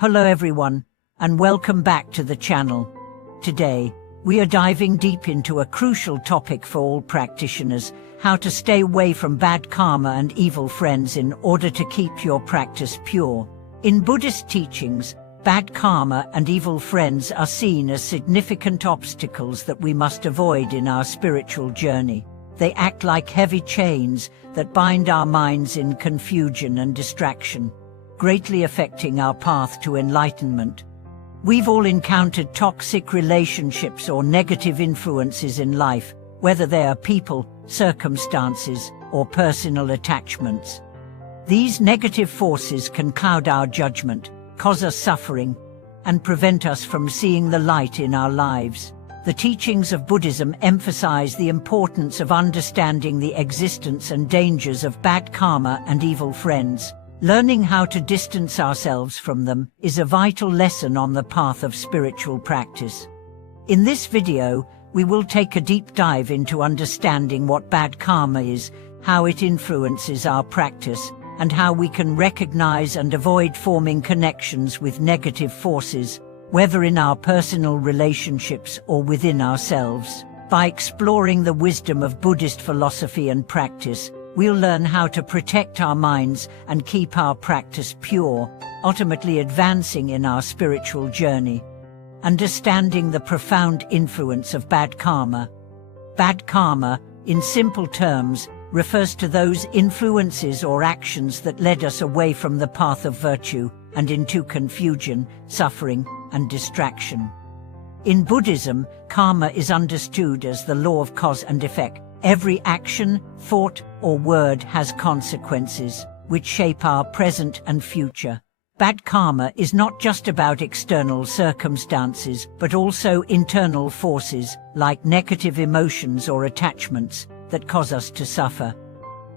Hello everyone, and welcome back to the channel. Today, we are diving deep into a crucial topic for all practitioners: how to stay away from bad karma and evil friends in order to keep your practice pure. In Buddhist teachings, bad karma and evil friends are seen as significant obstacles that we must avoid in our spiritual journey. They act like heavy chains that bind our minds in confusion and distraction, greatly affecting our path to enlightenment. We've all encountered toxic relationships or negative influences in life, whether they are people, circumstances, or personal attachments. These negative forces can cloud our judgment, cause us suffering, and prevent us from seeing the light in our lives. The teachings of Buddhism emphasize the importance of understanding the existence and dangers of bad karma and evil friends. Learning how to distance ourselves from them is a vital lesson on the path of spiritual practice. In this video, we will take a deep dive into understanding what bad karma is, how it influences our practice, and how we can recognize and avoid forming connections with negative forces, whether in our personal relationships or within ourselves. By exploring the wisdom of Buddhist philosophy and practice, we'll learn how to protect our minds and keep our practice pure, ultimately advancing in our spiritual journey. Understanding the profound influence of bad karma. Bad karma, in simple terms, refers to those influences or actions that led us away from the path of virtue and into confusion, suffering, and distraction. In Buddhism, karma is understood as the law of cause and effect. Every action, thought, or word has consequences, which shape our present and future. Bad karma is not just about external circumstances, but also internal forces, like negative emotions or attachments, that cause us to suffer.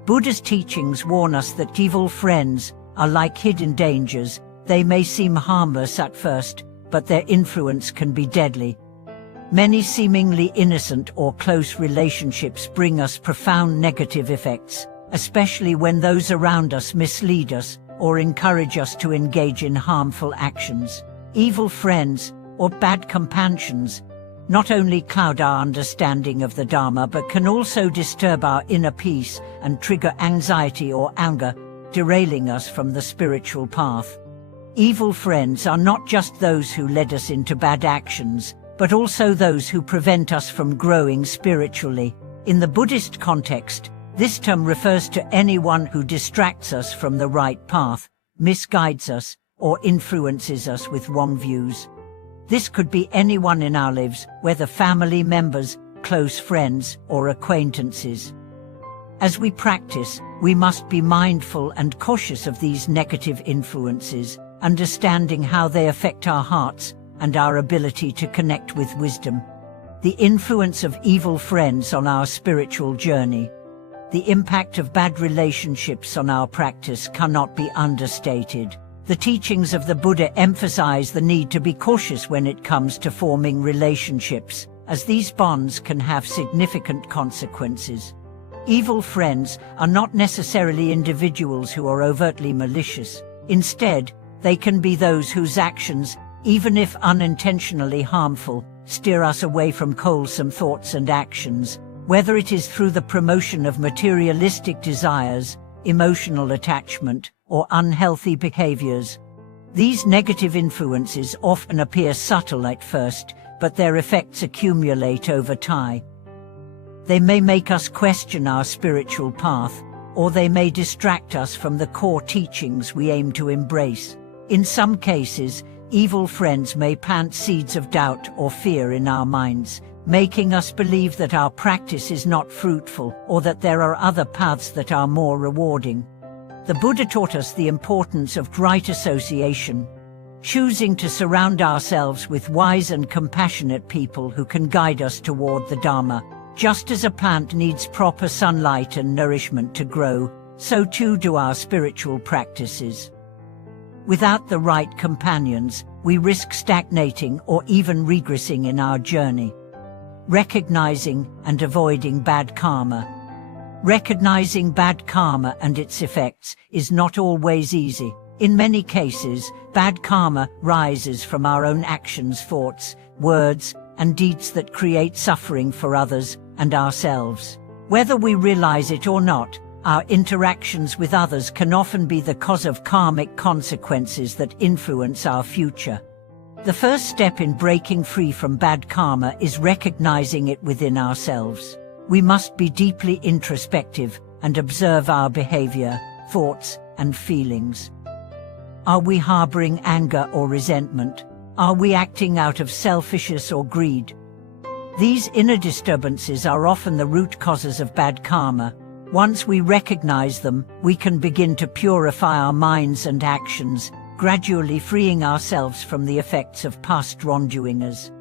Buddha's teachings warn us that evil friends are like hidden dangers. They may seem harmless at first, but their influence can be deadly. Many seemingly innocent or close relationships bring us profound negative effects, especially when those around us mislead us or encourage us to engage in harmful actions. Evil friends, or bad companions, not only cloud our understanding of the Dharma but can also disturb our inner peace and trigger anxiety or anger, derailing us from the spiritual path. Evil friends are not just those who led us into bad actions, but also those who prevent us from growing spiritually. In the Buddhist context, this term refers to anyone who distracts us from the right path, misguides us, or influences us with wrong views. This could be anyone in our lives, whether family members, close friends, or acquaintances. As we practice, we must be mindful and cautious of these negative influences, understanding how they affect our hearts and our ability to connect with wisdom. The influence of evil friends on our spiritual journey. The impact of bad relationships on our practice cannot be understated. The teachings of the Buddha emphasize the need to be cautious when it comes to forming relationships, as these bonds can have significant consequences. Evil friends are not necessarily individuals who are overtly malicious. Instead, they can be those whose actions, even if unintentionally harmful, steer us away from wholesome thoughts and actions, whether it is through the promotion of materialistic desires, emotional attachment, or unhealthy behaviors. These negative influences often appear subtle at first, but their effects accumulate over time. They may make us question our spiritual path, or they may distract us from the core teachings we aim to embrace. In some cases, evil friends may plant seeds of doubt or fear in our minds, making us believe that our practice is not fruitful or that there are other paths that are more rewarding. The Buddha taught us the importance of right association, choosing to surround ourselves with wise and compassionate people who can guide us toward the Dharma. Just as a plant needs proper sunlight and nourishment to grow, so too do our spiritual practices. Without the right companions, we risk stagnating or even regressing in our journey. Recognizing and avoiding bad karma. Recognizing bad karma and its effects is not always easy. In many cases, bad karma rises from our own actions, thoughts, words, and deeds that create suffering for others and ourselves. Whether we realize it or not, our interactions with others can often be the cause of karmic consequences that influence our future. The first step in breaking free from bad karma is recognizing it within ourselves. We must be deeply introspective and observe our behavior, thoughts, and feelings. Are we harboring anger or resentment? Are we acting out of selfishness or greed? These inner disturbances are often the root causes of bad karma. Once we recognize them, we can begin to purify our minds and actions, gradually freeing ourselves from the effects of past wrongdoings.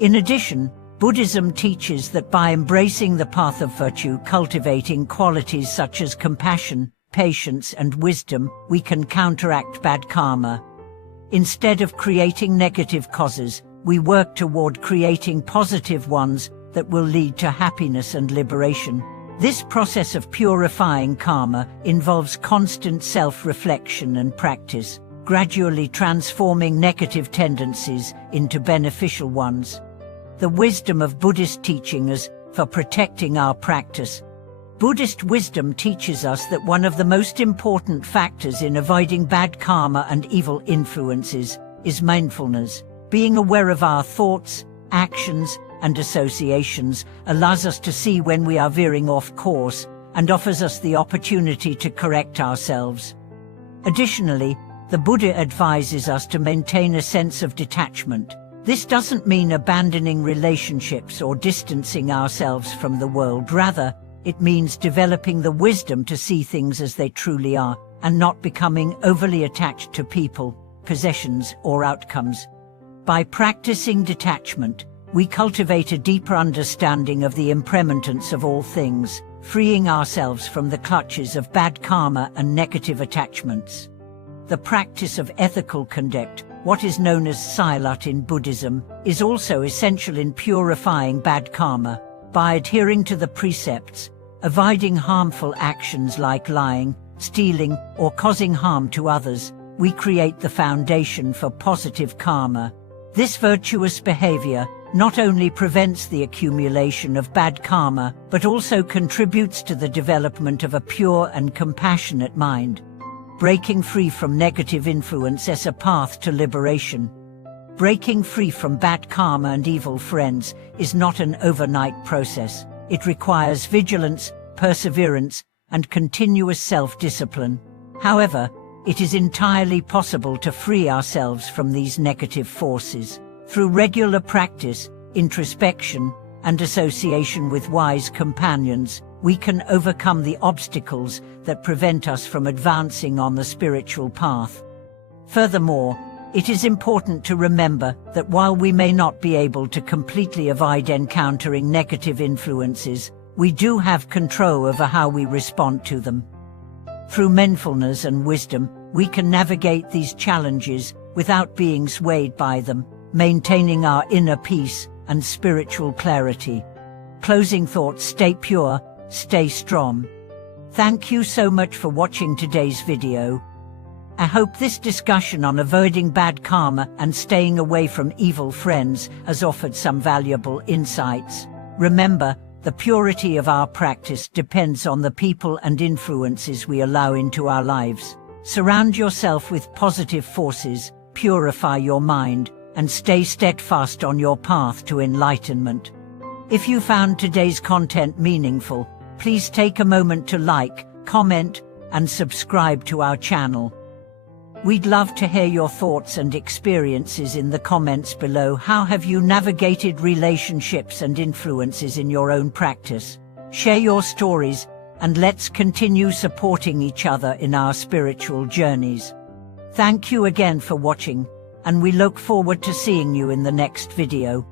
In addition, Buddhism teaches that by embracing the path of virtue, cultivating qualities such as compassion, patience, and wisdom, we can counteract bad karma. Instead of creating negative causes, we work toward creating positive ones that will lead to happiness and liberation. This process of purifying karma involves constant self-reflection and practice, gradually transforming negative tendencies into beneficial ones. The wisdom of Buddhist teaching is for protecting our practice. Buddhist wisdom teaches us that one of the most important factors in avoiding bad karma and evil influences is mindfulness. Being aware of our thoughts, actions, and associations allows us to see when we are veering off course and offers us the opportunity to correct ourselves. Additionally, the Buddha advises us to maintain a sense of detachment. This doesn't mean abandoning relationships or distancing ourselves from the world. Rather, it means developing the wisdom to see things as they truly are, and not becoming overly attached to people, possessions, or outcomes. By practicing detachment, we cultivate a deeper understanding of the impermanence of all things, freeing ourselves from the clutches of bad karma and negative attachments. The practice of ethical conduct, what is known as silat in Buddhism, is also essential in purifying bad karma. By adhering to the precepts, avoiding harmful actions like lying, stealing, or causing harm to others, we create the foundation for positive karma. This virtuous behavior not only prevents the accumulation of bad karma, but also contributes to the development of a pure and compassionate mind. Breaking free from negative influence is a path to liberation. Breaking free from bad karma and evil friends is not an overnight process. It requires vigilance, perseverance, and continuous self-discipline. However, it is entirely possible to free ourselves from these negative forces. Through regular practice, introspection, and association with wise companions, we can overcome the obstacles that prevent us from advancing on the spiritual path. Furthermore, it is important to remember that while we may not be able to completely avoid encountering negative influences, we do have control over how we respond to them. Through mindfulness and wisdom, we can navigate these challenges without being swayed by them, maintaining our inner peace and spiritual clarity. Closing thoughts: stay pure, stay strong. Thank you so much for watching today's video. I hope this discussion on avoiding bad karma and staying away from evil friends has offered some valuable insights. Remember, the purity of our practice depends on the people and influences we allow into our lives. Surround yourself with positive forces, purify your mind, and stay steadfast on your path to enlightenment. If you found today's content meaningful, please take a moment to like, comment, and subscribe to our channel. We'd love to hear your thoughts and experiences in the comments below. How have you navigated relationships and influences in your own practice? Share your stories, and let's continue supporting each other in our spiritual journeys. Thank you again for watching, and we look forward to seeing you in the next video.